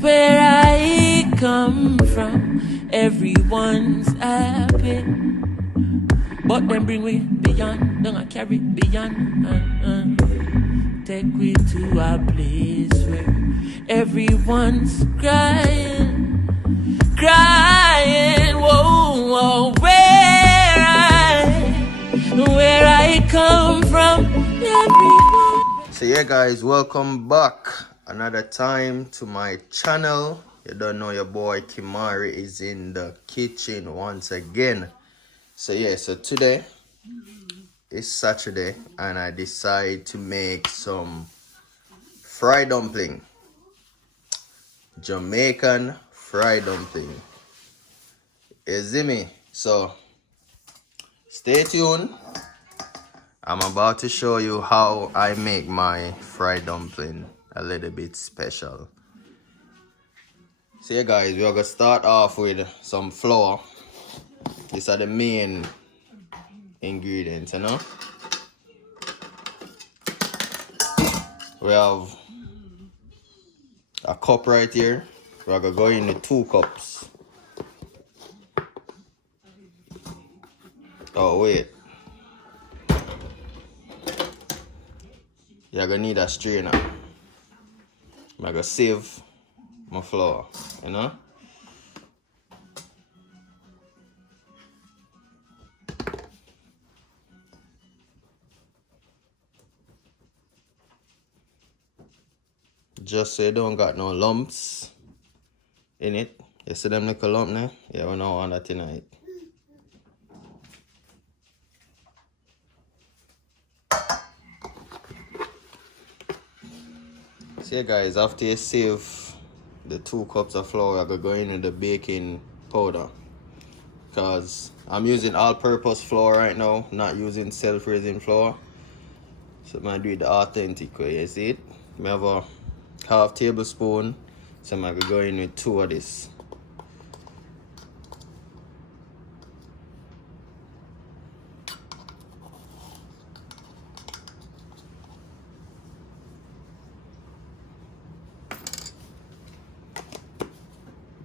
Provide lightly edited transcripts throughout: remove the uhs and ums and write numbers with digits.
Where I come from, everyone's happy. But them bring we beyond, don't I carry beyond. Take we to a place where everyone's crying, crying. Whoa, whoa, where I come from, everyone. So yeah guys, welcome back another time to my channel. You don't know your boy Kimari is in the kitchen once again. So yeah, so today is Saturday and I decide to make some fried dumpling. Jamaican fried dumpling. You see me? So stay tuned. I'm about to show you how I make my fried dumpling a little bit special. So yeah guys, we're gonna start off with some flour. These are the main ingredients, you know. We have a cup right here. We're gonna go in with 2 cups. Oh wait. You're gonna need a strainer. I'm gonna save my flour, you know. Just so you don't got no lumps in it. You see them little lump there? Yeah, we don't want that tonight. So yeah guys, after you save the 2 cups of flour, I'm gonna go in with the baking powder. Because I'm using all-purpose flour right now, not using self-raising flour. So I'm gonna do it the authentic way, you see it? I have a half tablespoon, so I'm gonna go in with 2 of this.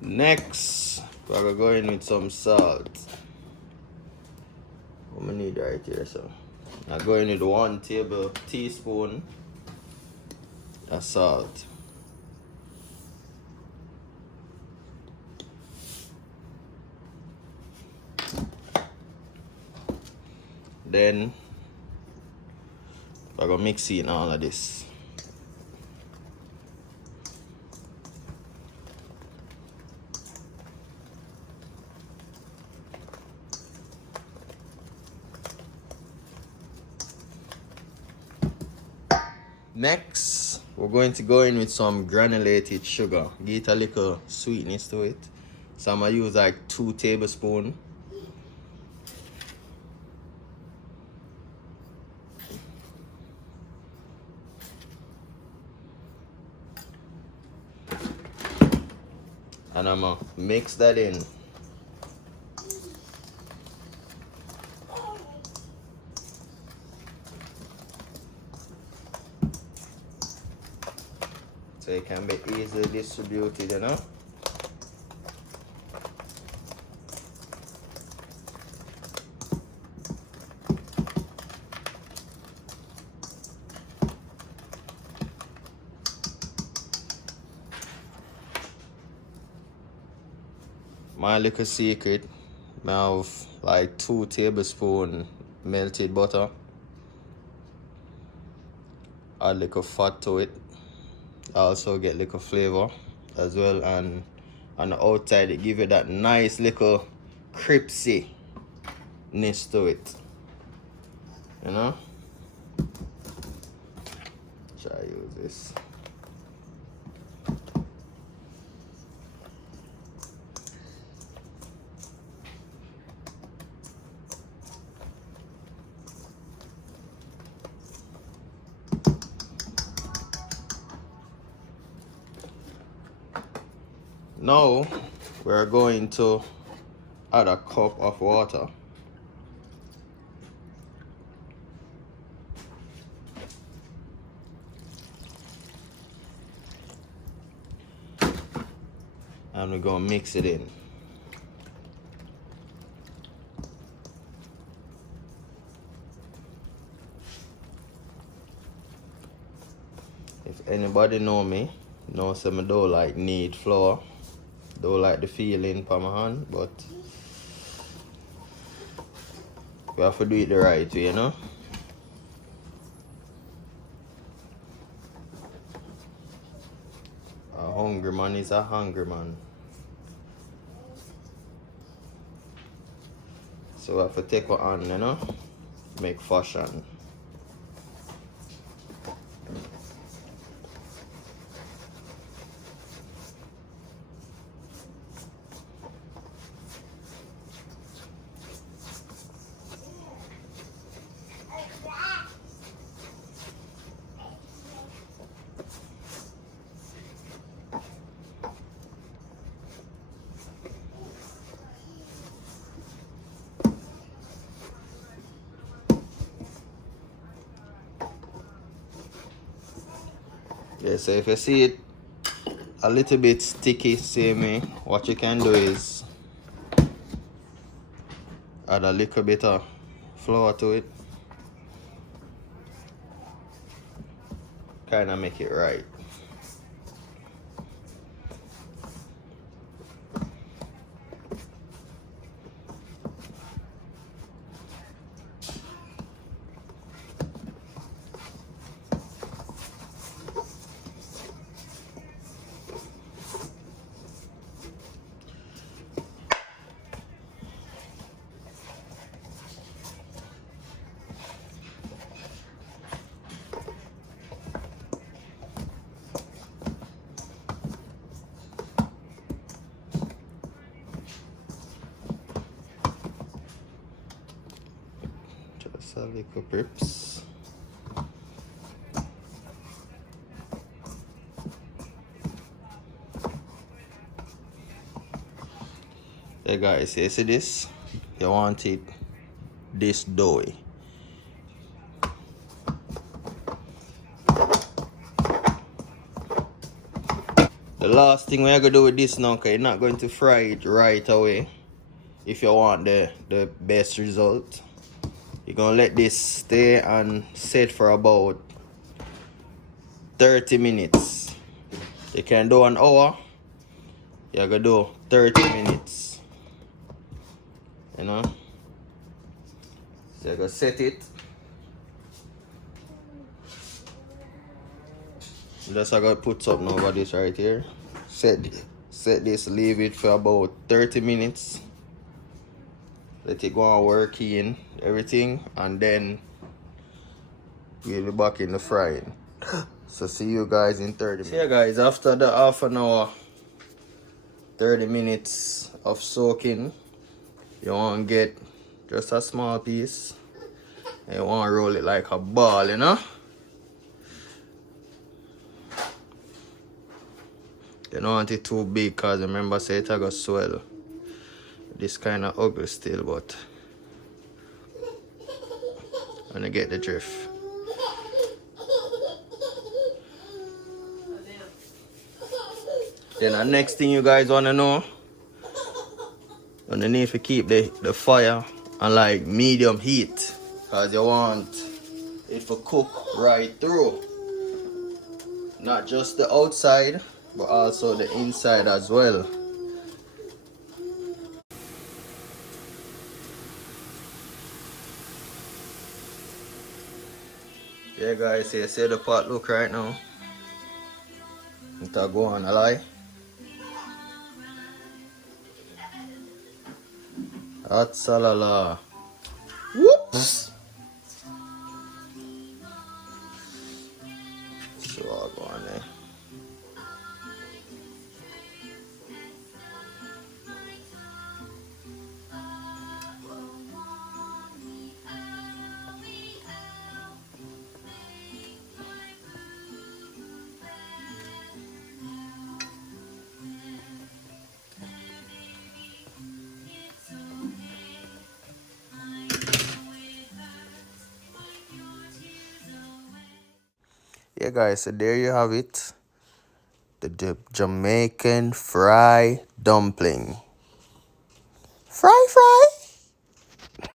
Next, we're gonna go in with some salt. What I need right here, so I'm going with 1 teaspoon of salt. Then we're gonna mix in all of this. Next, we're going to go in with some granulated sugar. Give it a little sweetness to it. So I'm gonna use like 2 tablespoons. And I'm gonna mix that in. So it can be easily distributed, you know. My little secret, I have like 2 tablespoons melted butter. Add little fat to it. Also get little flavor as well, and on the outside it give you that nice little crispiness to it, you know. Try use this. Now we're going to add a cup of water. and we're gonna mix it in. If anybody know me, know some I don't like knead flour. Don't like the feeling for my hand, but we have to do it the right way, you know? A hungry man is a hungry man. So we have to take our hand, you know? Make fashion. Yeah, so if you see it a little bit sticky, see me, what you can do is add a little bit of flour to it. Kind of make it right. Just a little prips. Hey guys, you see this? You want it this doughy. The last thing we're gonna do with this now, okay, you're not going to fry it right away. If you want the best result, you're gonna let this stay and set for about 30 minutes. You can do an hour, you're gonna do 30 minutes. You know? So you're gonna set it. Just I gotta put something over this right here. Set this, leave it for about 30 minutes. Let it go and work in everything, and then we'll be back in the frying. So see you guys in 30 minutes. So yeah guys, after the half an hour, 30 minutes of soaking, you want to get just a small piece and you want to roll it like a ball, you know? You don't want it too big, because remember, say it gonna swell. This kind of ugly still, but when I get the drift. Then the next thing you guys want to know, you need to keep the fire on like medium heat, because you want it to cook right through. Not just the outside, but also the inside as well. Yeah guys, you see the pot look right now? It'll go on a lie. Hot salala. Whoops! So I'll go on there. Yeah guys, so there you have it. The Jamaican fry dumpling. Fry.